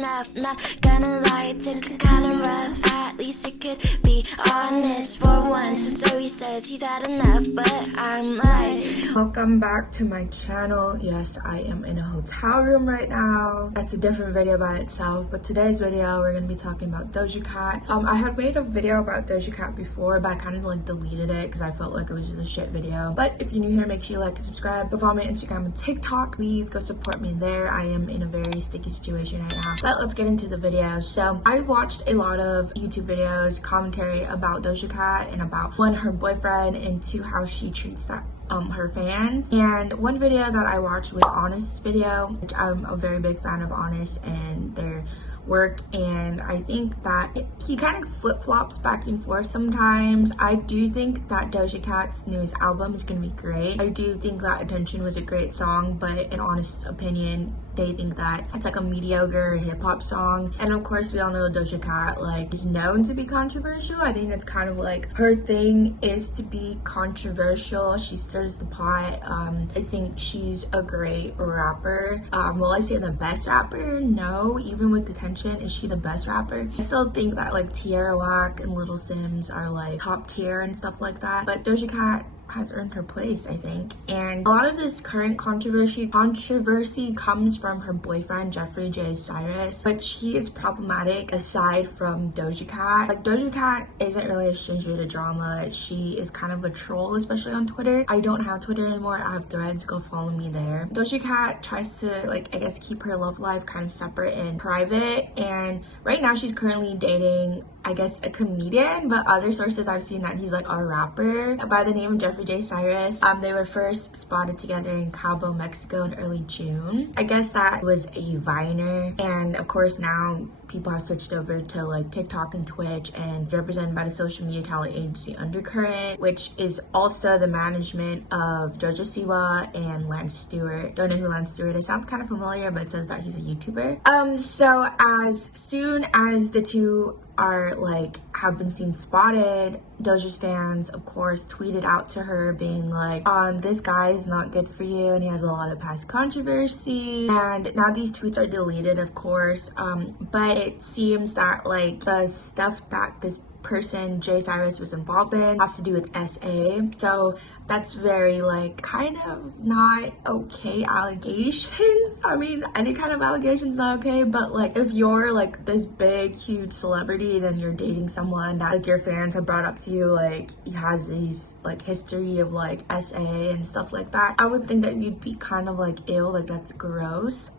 enough. Not gonna lie, it took kinda rough. At least it could be honest for once. So he says he's had enough, but I'm like, welcome back to my channel. Yes, I am in a hotel room right now. That's a different video by itself, but today's video we're gonna be talking about Doja Cat. I had made a video about Doja Cat before, but I kind of like deleted it because I felt like it was just a shit video. But if you're new here, make sure you like and subscribe. Go follow me on Instagram and TikTok. Please go support me there. I am in a very sticky situation right now. But let's get into the video. So I watched a lot of YouTube videos, commentary about Doja Cat and about one, her boyfriend, and two, how she treats that her fans. And one video that I watched was Honest's video, which I'm a very big fan of Honest and their work, and I think that he kind of flip-flops back and forth sometimes. I do think that Doja Cat's newest album is gonna be great. I do think that Attention was a great song, but in Honest's opinion, they think that it's like a mediocre hip-hop song. And of course, we all know Doja Cat like is known to be controversial. I think it's kind of like her thing is to be controversial. She stirs the pot. I think she's a great rapper. Will I say the best rapper? No. Even with Attention, is she the best rapper? I still think that like Tierra Whack and Little Sims are like top tier and stuff like that. But Doja Cat has earned her place, I think. And a lot of this current controversy comes from her boyfriend J Cyrus, but she is problematic aside from Doja Cat. Like, Doja Cat isn't really a stranger to drama. She is kind of a troll, especially on Twitter. I don't have Twitter anymore. I have Threads. Go follow me there. Doja Cat tries to, like, I guess keep her love life kind of separate and private, and right now she's currently dating, I guess, a comedian, but other sources I've seen that he's like a rapper by the name of J Cyrus. They were first spotted together in Cabo, Mexico in early June. I guess that was a Viner, and of course now people have switched over to like TikTok and Twitch, and represented by the social media talent agency Undercurrent, which is also the management of Jojo Siwa and Lance Stewart. Don't know who Lance Stewart is. Sounds kind of familiar, but it says that he's a YouTuber. So as soon as the two are like have been seen spotted, Doja's fans of course tweeted out to her being like, this guy is not good for you and he has a lot of past controversy. And now these tweets are deleted, of course, but it seems that like the stuff that this person J Cyrus was involved in has to do with SA, so that's very like kind of not okay allegations. I mean, any kind of allegations not okay, but like if you're like this big huge celebrity, then you're dating someone that like your fans have brought up to you, like he has these like history of like SA and stuff like that, I would think that you'd be kind of like ill, like that's gross.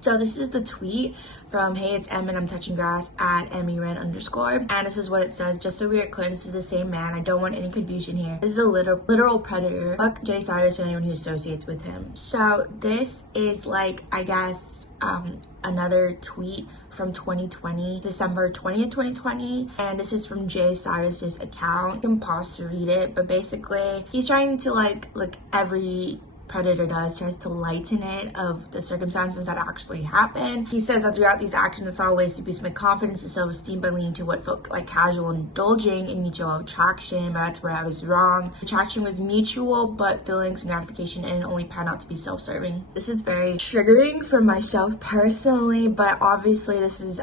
So this is the tweet from Hey It's Em and I'm Touching Grass at @EmmyRen_, and this is what it says. Just so we are clear, this is the same man. I don't want any confusion here. This is a literal predator. Fuck J Cyrus and anyone who associates with him. So this is like, I guess, another tweet from 2020, December 20th, 2020, and this is from J Cyrus's account. You can pause to read it, but basically he's trying to like every predator does, tries to lighten it of the circumstances that actually happened. He says that throughout these actions I saw ways to boost my confidence and self-esteem by leaning to what felt like casual indulging in mutual attraction, but that's where I was wrong. Attraction was mutual, but feelings and gratification and it only panned out to be self-serving. This is very triggering for myself personally, but obviously this is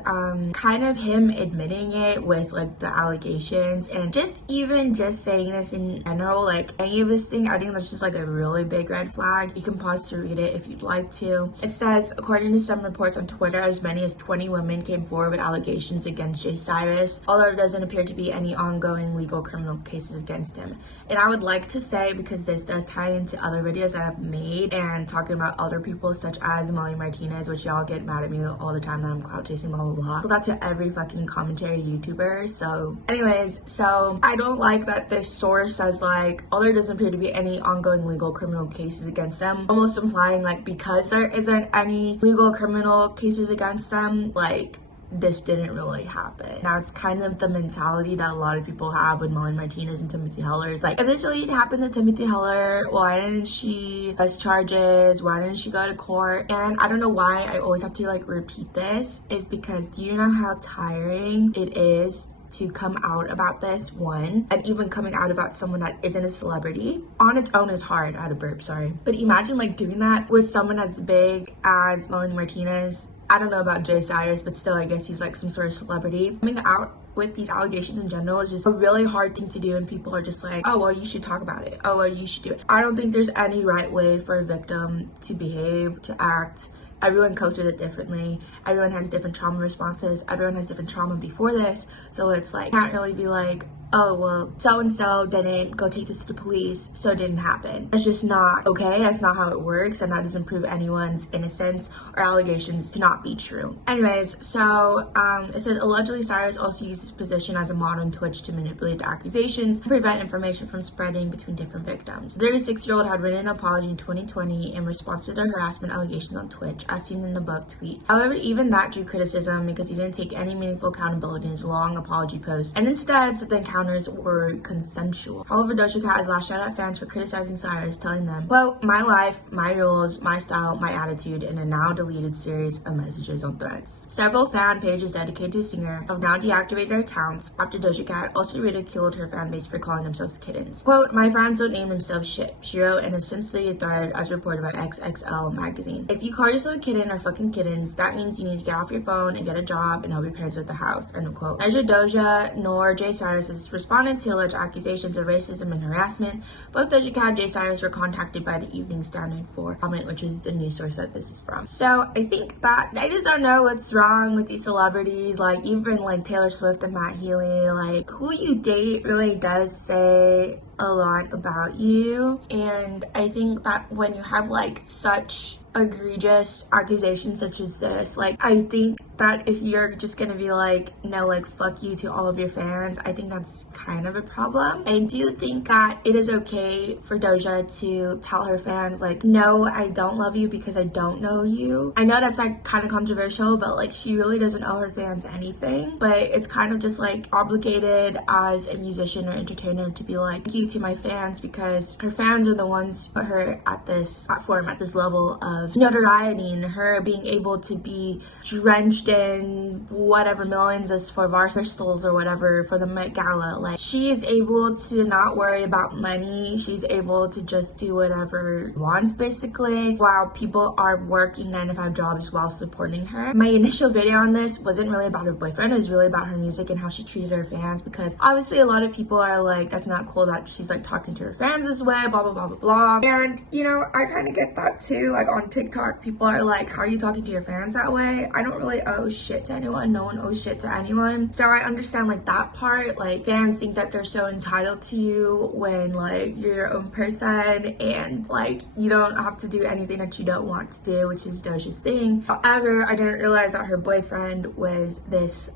kind of him admitting it with like the allegations, and just saying this in general, like any of this thing, I think that's just like a really big red flag. You can pause to read it if you'd like to. It says, according to some reports on Twitter, as many as 20 women came forward with allegations against J Cyrus, although there doesn't appear to be any ongoing legal criminal cases against him. And I would like to say, because this does tie into other videos that I've made and talking about other people such as Molly Martinez, which y'all get mad at me all the time that I'm clout chasing, blah blah blah. So that's to every fucking commentary YouTuber. So anyways, so I don't like that this source says like, although there doesn't appear to be any ongoing legal criminal cases against them, almost implying like because there isn't any legal criminal cases against them, like this didn't really happen. Now it's kind of the mentality that a lot of people have with Molly Martinez and Timothy Heller. It's like, if this really happened to Timothy Heller, why didn't she press charges? Why didn't she go to court? And I don't know why I always have to like repeat this, is because do you know how tiring it is to come out about this, one, and even coming out about someone that isn't a celebrity on its own is hard. I had a burp, sorry. But imagine like doing that with someone as big as Melanie Martinez I don't know about J Cyrus, but still I guess he's like some sort of celebrity. Coming out with these allegations in general is just a really hard thing to do, and people are just like, oh well, you should talk about it, oh well, you should do it. I don't think there's any right way for a victim to behave, to act. Everyone copes with it differently. Everyone has different trauma responses. Everyone has different trauma before this. So it's like, can't really be like, oh, well, so-and-so didn't go take this to the police, so it didn't happen. It's just not okay. That's not how it works, and that doesn't prove anyone's innocence or allegations to not be true. Anyways, so it says, allegedly Cyrus also used his position as a model on Twitch to manipulate the accusations and prevent information from spreading between different victims. The 36-year-old had written an apology in 2020 in response to the harassment allegations on Twitch, as seen in the above tweet. However, even that drew criticism because he didn't take any meaningful accountability in his long apology post, and instead said the encounters were consensual. However, Doja Cat has lashed out at fans for criticizing Cyrus, telling them, quote, my life, my rules, my style, my attitude, in a now deleted series of messages on Threads. Several fan pages dedicated to the singer have now deactivated their accounts after Doja Cat also ridiculed her fan base for calling themselves kittens. Quote, my fans don't name themselves shit, she wrote in a sincerely thread as reported by XXL magazine. If you call yourself a kitten or fucking kittens, that means you need to get off your phone and get a job and help your parents with the house, end of quote. Neither Doja nor J Cyrus has responded to alleged accusations of racism and harassment. Both Doja Cat and J Cyrus were contacted by the Evening Standard for comment, which is the news source that this is from. So I think that I just don't know what's wrong with these celebrities, like even like Taylor Swift and Matt Healy. Like, who you date really does say a lot about you, and I think that when you have like such egregious accusations such as this, like, I think that if you're just gonna be like, no, like, fuck you to all of your fans, I think that's kind of a problem. I do think that it is okay for Doja to tell her fans, like, no, I don't love you because I don't know you. I know that's like kind of controversial, but like, she really doesn't owe her fans anything, but it's kind of just like obligated as a musician or entertainer to be like, thank you to my fans, because her fans are the ones who put her at this platform, at this level of notoriety, and her being able to be drenched in whatever millions is for VAR crystals or whatever for the Met Gala. Like, she is able to not worry about money. She's able to just do whatever she wants, basically, while people are working 9-to-5 jobs while supporting her. My initial video on this wasn't really about her boyfriend. It was really about her music and how she treated her fans, because obviously a lot of people are like, that's not cool that she's like talking to her fans this way, blah blah blah blah blah. And you know, I kind of get that too. Like on TikTok, people are like, how are you talking to your fans that way? I don't really owe shit to anyone. No one owes shit to anyone. So I understand like that part. Like, fans think that they're so entitled to you when like you're your own person and like you don't have to do anything that you don't want to do, which is Doja's thing. However, I didn't realize that her boyfriend was this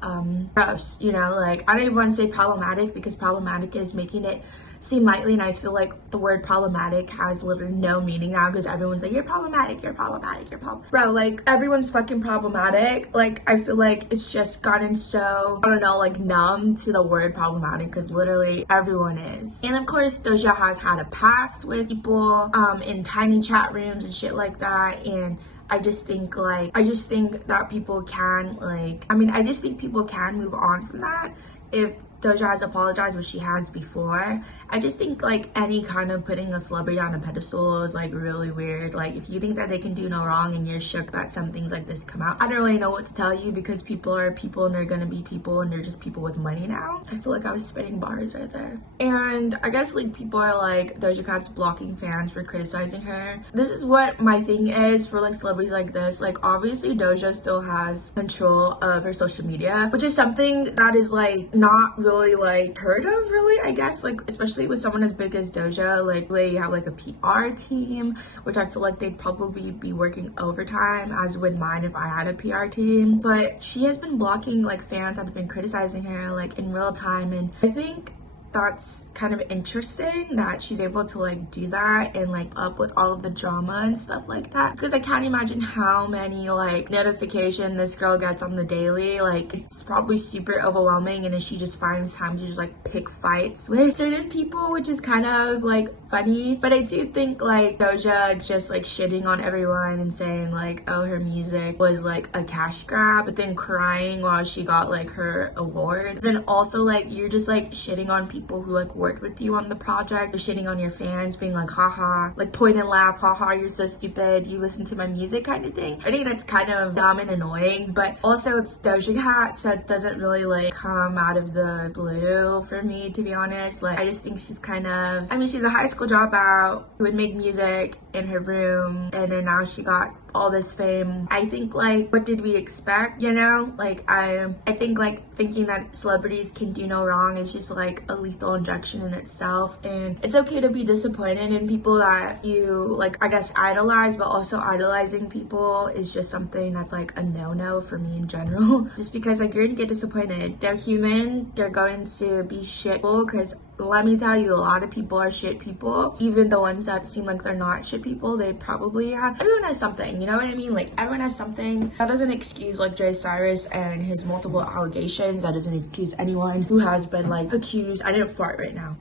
gross, you know. Like, I don't even want to say problematic, because problematic is making it seem lightly, and I feel like the word problematic has literally no meaning now, because everyone's like, you're problematic, you're problematic, you're problematic. Bro, like, everyone's fucking problematic. Like, I feel like it's just gotten so, I don't know, like numb to the word problematic, because literally everyone is. And of course, Doja has had a past with people in tiny chat rooms and shit like that, and I just think that people can, like, I just think people can move on from that if Doja has apologized, which she has before. I just think like any kind of putting a celebrity on a pedestal is like really weird. Like, if you think that they can do no wrong and you're shook that some things like this come out, I don't really know what to tell you, because people are people and they're gonna be people, and they're just people with money now. I feel like I was spitting bars right there. And I guess like people are like, Doja Cat's blocking fans for criticizing her. This is what my thing is for like celebrities like this. Like, obviously Doja still has control of her social media, which is something that is like not really like heard of, really, I guess, like especially with someone as big as Doja. Like, they have like a PR team, which I feel like they'd probably be working overtime, as would mine if I had a PR team. But she has been blocking like fans that have been criticizing her like in real time, and I think that's kind of interesting that she's able to like do that and like up with all of the drama and stuff like that, because I can't imagine how many like notification this girl gets on the daily. Like, it's probably super overwhelming, and then she just finds time to just like pick fights with certain people, which is kind of like funny. But I do think like Doja just like shitting on everyone and saying like, oh, her music was like a cash grab, but then crying while she got like her award. Then also like, you're just like shitting on people people who like worked with you on the project, shitting on your fans, being like, haha, like point and laugh, haha, you're so stupid, you listen to my music kind of thing. I think that's kind of dumb and annoying, but also it's Doja Cat, so it doesn't really like come out of the blue for me, to be honest. Like, I just think she's kind of, I mean, she's a high school dropout who would make music in her room, and then now she got all this fame. I think, like, what did we expect, you know? Like, I think like thinking that celebrities can do no wrong is just like a lethal injection in itself, and it's okay to be disappointed in people that you like, I guess, idolize, but also idolizing people is just something that's like a no-no for me in general. Just because like you're gonna get disappointed. They're human, they're going to be shitful, because let me tell you, a lot of people are shit people. Even the ones that seem like they're not shit people, they probably have, everyone has something, you know what I mean? Like, everyone has something. That doesn't excuse like J Cyrus and his multiple allegations. That doesn't excuse anyone who has been like accused, I didn't fart right now,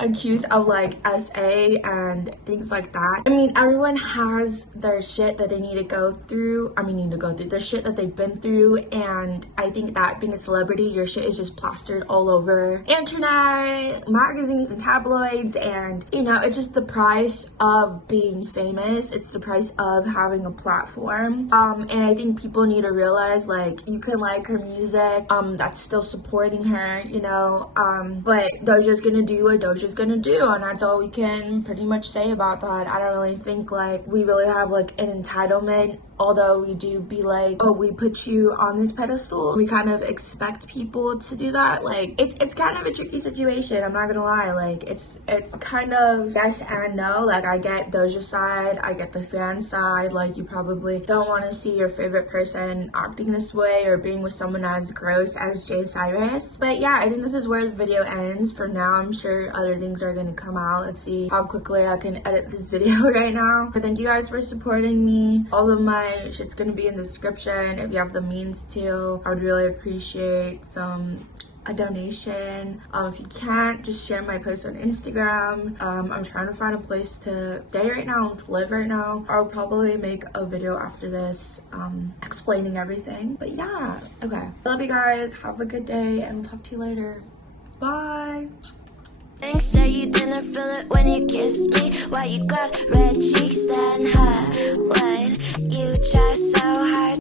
accused of like SA and things like that. I mean, everyone has their shit that they need to go through. I mean, their shit that they've been through, and I think that being a celebrity, your shit is just plastered all over internet, magazines and tabloids, and you know, it's just the price of being famous. It's the price of having a platform, and I think people need to realize, like, you can like her music, that's still supporting her, you know, but Doja's gonna do what Doja's gonna do, and that's all we can pretty much say about that. I don't really think like we really have like an entitlement, although we do be like, oh, we put you on this pedestal. We kind of expect people to do that. Like, it's kind of a tricky situation, I'm not gonna lie. Like, it's kind of yes and no. Like, I get Doja's side, I get the fan side. Like, you probably don't want to see your favorite person acting this way or being with someone as gross as J Cyrus. But yeah, I think this is where the video ends. For now, I'm sure other things are gonna come out. Let's see how quickly I can edit this video right now. But thank you guys for supporting me. All of my shit's gonna be in the description if you have the means to. I would really appreciate a donation. If you can't, just share my post on Instagram. I'm trying to find a place to stay right now and to live right now. I'll probably make a video after this explaining everything. But yeah, okay, I love you guys, have a good day, and I'll talk to you later. Bye. Say you didn't feel it when you kissed me. Why you got red cheeks then, huh? What? You try so hard